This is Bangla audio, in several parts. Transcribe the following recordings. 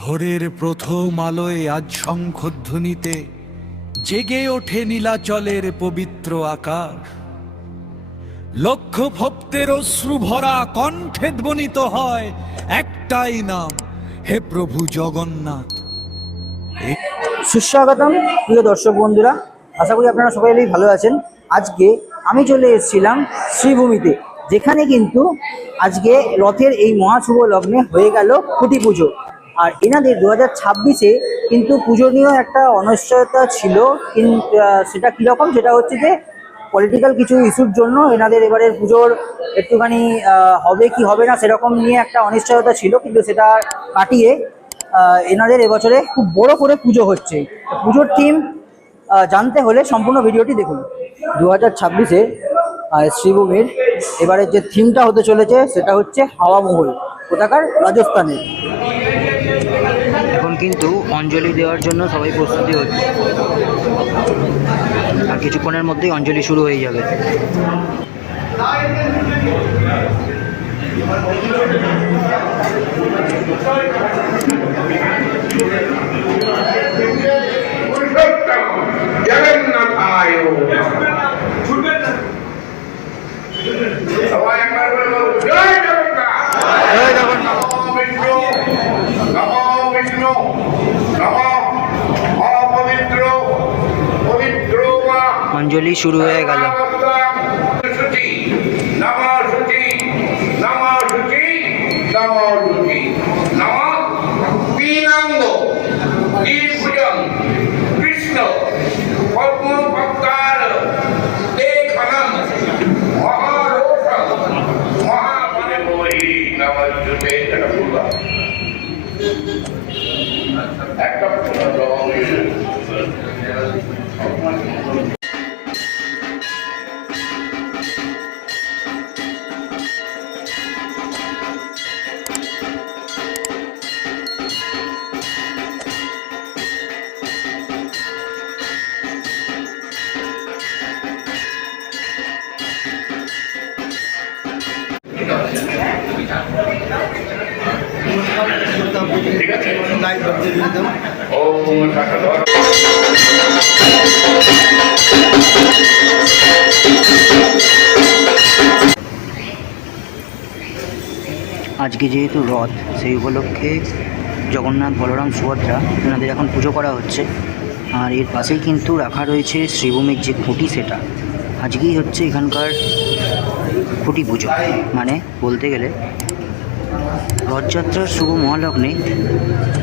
ভোরের প্রথম আলোয় আজ শঙ্খধ্বনিতে জেগে ওঠে নীলাচলের পবিত্র আকাশ। লক্ষ ভক্তের অশ্রু ভরা কণ্ঠে ধ্বনিত হয় একটাই নাম, হে প্রভু জগন্নাথ। সুস্বাগতম প্রিয় দর্শক বন্ধুরা, আশা করি আপনারা সকলেই ভালো আছেন। আজকে আমি চলে এসেছিলাম শ্রীভূমিতে, যেখানে কিন্তু আজকে রথের এই মহাশুভ লগ্নে হয়ে গেল খুঁটি পুজো। আর এনাদের 2026-এ কিন্তু পুজো নিয়েও একটা অনিশ্চয়তা ছিল, কিন্তু সেটা কীরকম, সেটা হচ্ছে যে পলিটিক্যাল কিছু ইস্যুর জন্য এনাদের এবারের পুজোর একটুখানি হবে কি হবে না সেরকম নিয়ে একটা অনিশ্চয়তা ছিল, কিন্তু সেটা কাটিয়ে এনাদের এবছরে খুব বড় করে পুজো হচ্ছে। পুজোর থিম জানতে হলে সম্পূর্ণ ভিডিওটি দেখুন। 2026-এ শ্রীভূমির এবারের যে থিমটা হতে চলেছে সেটা হচ্ছে হাওয়া মহল, কোথাকার রাজস্থানের। এখন কিন্তু অঞ্জলি দেওয়ার জন্য সবাই প্রস্তুতি হচ্ছে, আর কিছুক্ষণের মধ্যেই অঞ্জলি শুরু হয়ে যাবে। অঞ্জলি শুরু হয়ে গেল। ঠিক আছে, লাইভ বাজে দিয়ে দাও। আজকে যেহেতু রথ, সেই উপলক্ষে জগন্নাথ, বলরাম, সুভদ্রা এনাদের এখন পুজো করা হচ্ছে। আর এর পাশেই কিন্তু রাখা রয়েছে শ্রীভূমির যে খুঁটি, সেটা আজকেই হচ্ছে এখানকার খুঁটি পুজো। মানে বলতে গেলে রথযাত্রার শুভ মহালগ্নে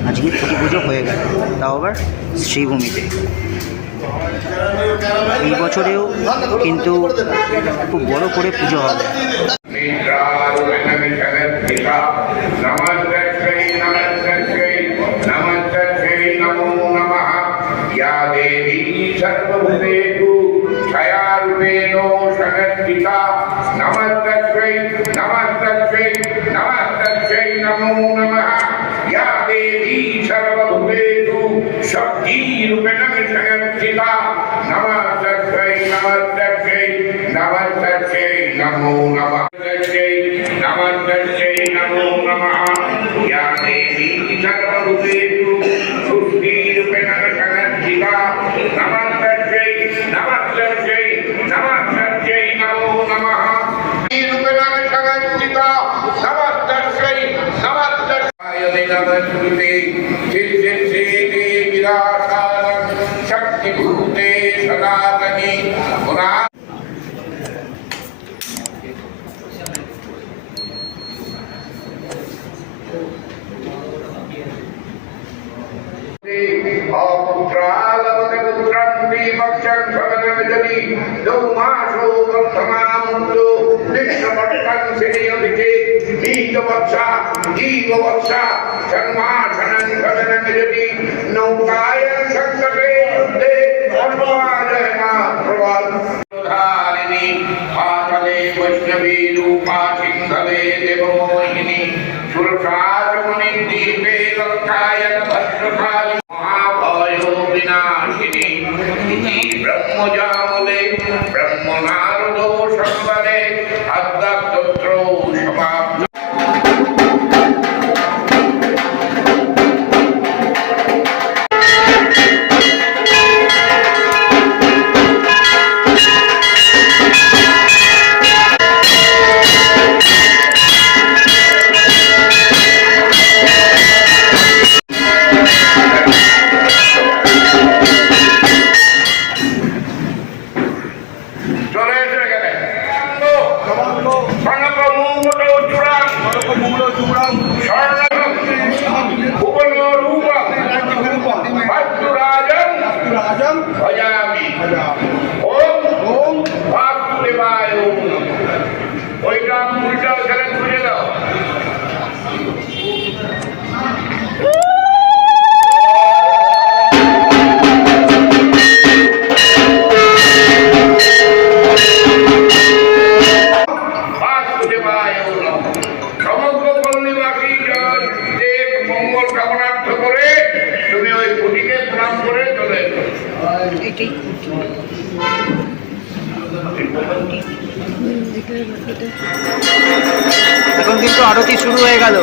আজকে খুঁটি পুজো হয়ে গেল, তাও আবার শ্রীভূমিতে। এই বছরেও কিন্তু খুব বড় করে পুজো হবে। ব্রহ্মনারদো সংবাদে অদ্যাত্তত্রো সমাপ্ত। প্রণাম করে চলে এলো। এখন কিন্তু আরতি শুরু হয়ে গেল।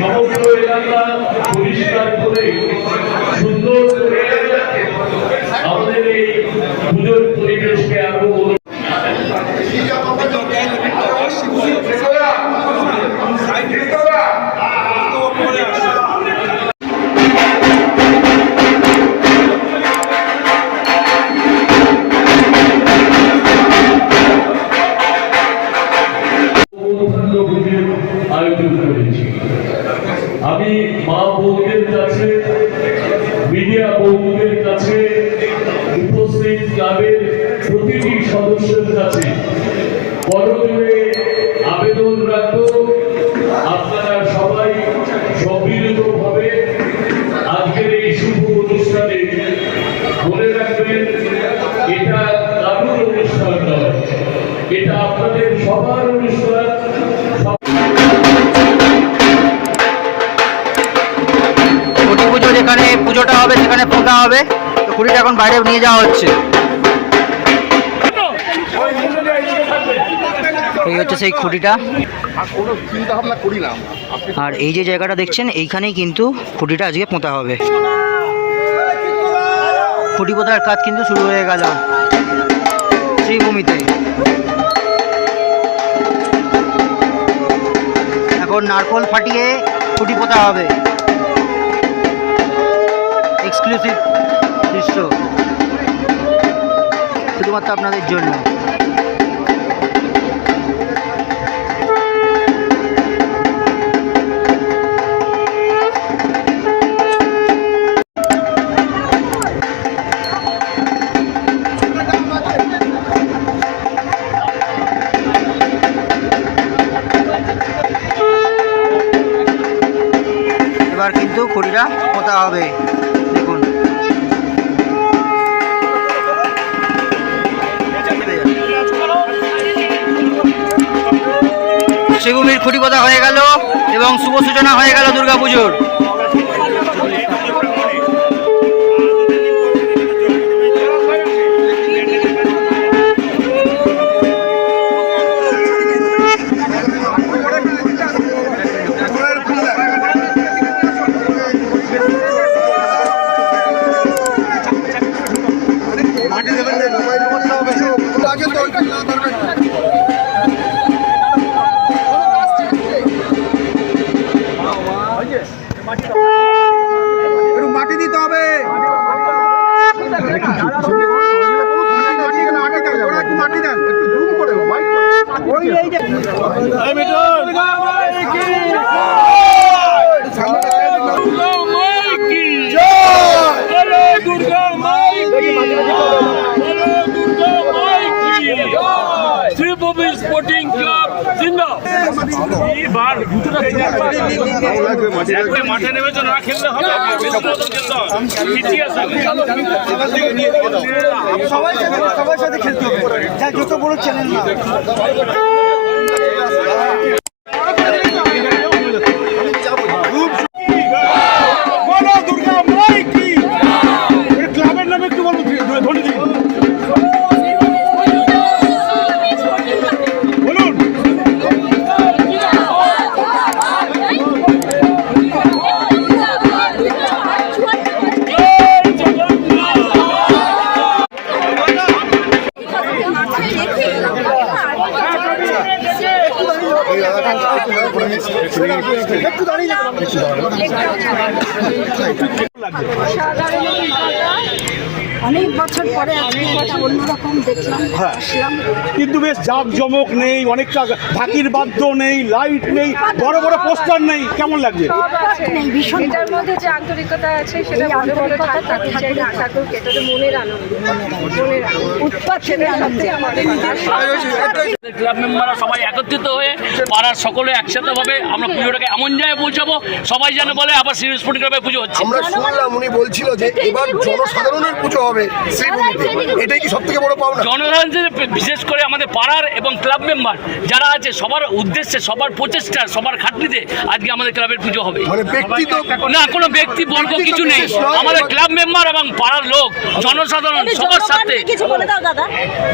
সমস্ত এলাকা পরিষ্কার করে সুন্দর করে আমাদের এই পুজোর পরিবেশকে আরো আয়োজন করেছি। আমি মা বৌদের কাছে, মিডিয়া বৌদের কাছে, উপস্থিত ক্লাবের প্রতিটি সদস্যের কাছে করজোড়ে আবেদন রাখব, আপনারা সবাই সম্মিলিতভাবে আজকের এই শুভ অনুষ্ঠানে মনে রাখবেন, এটা কারোর অনুষ্ঠান নয়, এটা আপনাদের সবার অনুষ্ঠান। যেখানে পুজোটা হবে সেখানে পোঁতা হবে, তো খুঁড়িটা এখন বাইরে নিয়ে যাওয়া হচ্ছে। এই হচ্ছে সেই খুঁটিটা, আর এই যে জায়গাটা দেখছেন এইখানেই কিন্তু খুঁটিটা আজকে পোঁতা হবে। খুঁটি পোঁতার কাজ কিন্তু শুরু হয়ে গেল শ্রীভূমিতে। এখন নারকোল ফাটিয়ে খুঁটি পোঁতা হবে। এক্সক্লুসিভ দৃশ্য শুধুমাত্র আপনাদের জন্য। এবার কিন্তু খুঁটিটা পোঁতা হবে। দেখুন শ্রীভূমির খুঁটি পোঁতা হয়ে গেল এবং শুভ সূচনা হয়ে গেল দুর্গাপুজোর। মাটি দিতে হবে। মাটি দেন একটু জুম করে শ্রীভূমি স্পোর্টিং ক্লাব জিন্দাবাদ। মাঠে নেমেছে না খেললে হবে সবার সাথে খেলতে হবে যা যত বড় চ্যালেঞ্জ না একটু দাঁড়িয়ে অনেক বছর পরে আজকে একটা অন্যরকম দেখলাম আসলাম। কিন্তু বেশ জাঁকজমক নেই, অনেকটা ঢাকির বাদ্য নেই, লাইট নেই, বড় বড় পোস্টার নেই, কেমন লাগছে? নেই ভীষণ এটার মধ্যে যে আন্তরিকতা আছে সেটা বড় বড় ঠাকুর চাই না ঠাকুরকে, এটা তো মনের আনন্দ, মনের আনন্দ উৎপাত সেটা সবচেয়ে আমাদের ক্লাব মেম্বাররা সবাই একত্রিত হয়ে পাড়ার সকলে একসাথে ভাবে আমরা পুজোটাকে এমন জায়গায় পৌঁছাবো সবাই যেন বলে আবার সিরিজ স্পোর্টিং ক্লাবে পুজো হচ্ছে। আমরা শুনলাম উনি বলছিল যে এবার জনসাধারণের পুজো হবে শ্রীভূমিতে, এটাই কি সবথেকে বড় পাওনা? জনসাধারণ যে বিশেষ করে আমাদের পাড়ার এবং ক্লাব মেম্বার যারা আছে সবার উদ্দেশ্যে সবার প্রচেষ্টা সবার খাটনিতে আজকে আমাদের ক্লাবের পুজো হবে। মানে ব্যক্তি তো না কোনো ব্যক্তি বর্গ কিছু নেই, আমাদের ক্লাব মেম্বার এবং পাড়ার লোক জনসাধারণ সবার সাথে। কিছু বলে দাও দাদা।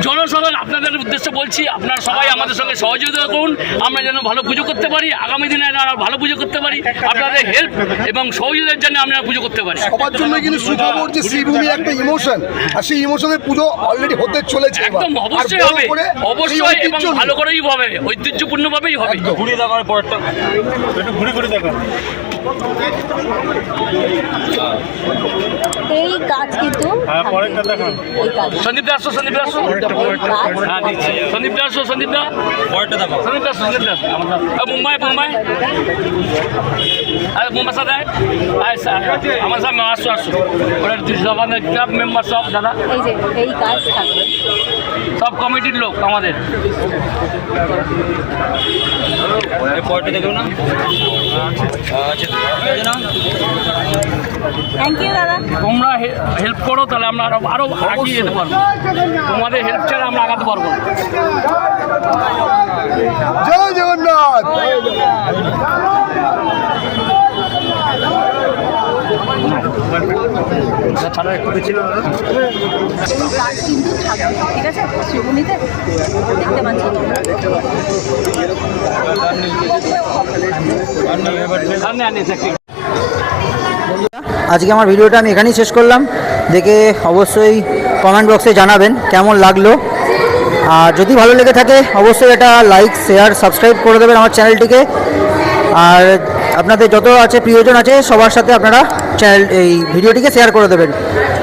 জনসাধারণ আপনাদের উদ্দেশ্যে বলছি আপনারা সবাই আমাদের সঙ্গে সহযোগিতা করুন, আমরা যেন ভালো পুজো করতে পারি, আগামী দিনে আরো ভালো পুজো করতে পারি, আপনাদের হেল্প এবং সহযোগিতার জন্য আমরা পুজো করতে পারি। সবার জন্য কিন্তু সুখবর যে শ্রীভূমি একটা ইমোশন, আর সেই ইমোশনের পুজো অলরেডি হতে চলেছে। একদম অবশ্যই হবে, অবশ্যই এবং ভালো করেই হবে, ঐতিহ্যপূর্ণ ভাবেই হবে। ঘুরিয়ে দেখার পরটা একটু ঘুরে ঘুরে দেখান। এই কাজ কিন্তু পরেরটা দেখান। সন্দীপ দাস সন্দীপ দাস সন্দীপ দাস সন্দীপ দা পরেরটা দেখো সন্দীপ দাস মুম্বাই মুম্বাই আরে মুম্বাই সাথে আমার সামনে আসো আসো ওরা আমাদের ক্লাব মেম্বার সব দাদা এই যে এই কাজ থাকবে সব কমিটির লোক আমাদের। পরেরটা দেখো না থ্যাংক ইউ দাদা। তোমরা হেল্প করো তাহলে আমরা আরো এগিয়ে যেতে পারবো, তোমাদের হেল্প ছাড়া আমরা আগাতে পারবো না। জয় জগন্নাথ। এই কাজ কিন্তু থাকবে, ঠিক আছে? শ্রীভূমিতে দেখতে পাচ্ছি আজকে আমার ভিডিওটা আমি এখানেই শেষ করলাম। দেখে অবশ্যই কমেন্ট বক্সে জানাবেন কেমন লাগলো, আর যদি ভালো লেগে থাকে অবশ্যই এটা লাইক শেয়ার সাবস্ক্রাইব করে দেবেন আমার চ্যানেলটিকে। আর আপনাদের যত আছে প্রিয়জন আছে সবার সাথে আপনারা এই ভিডিওটিকে শেয়ার করে দেবেন।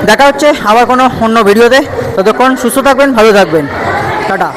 দেখা হচ্ছে আবার কোনো অন্য ভিডিওতে, ততক্ষণ সুস্থ থাকবেন, ভালো থাকবেন, টাটা।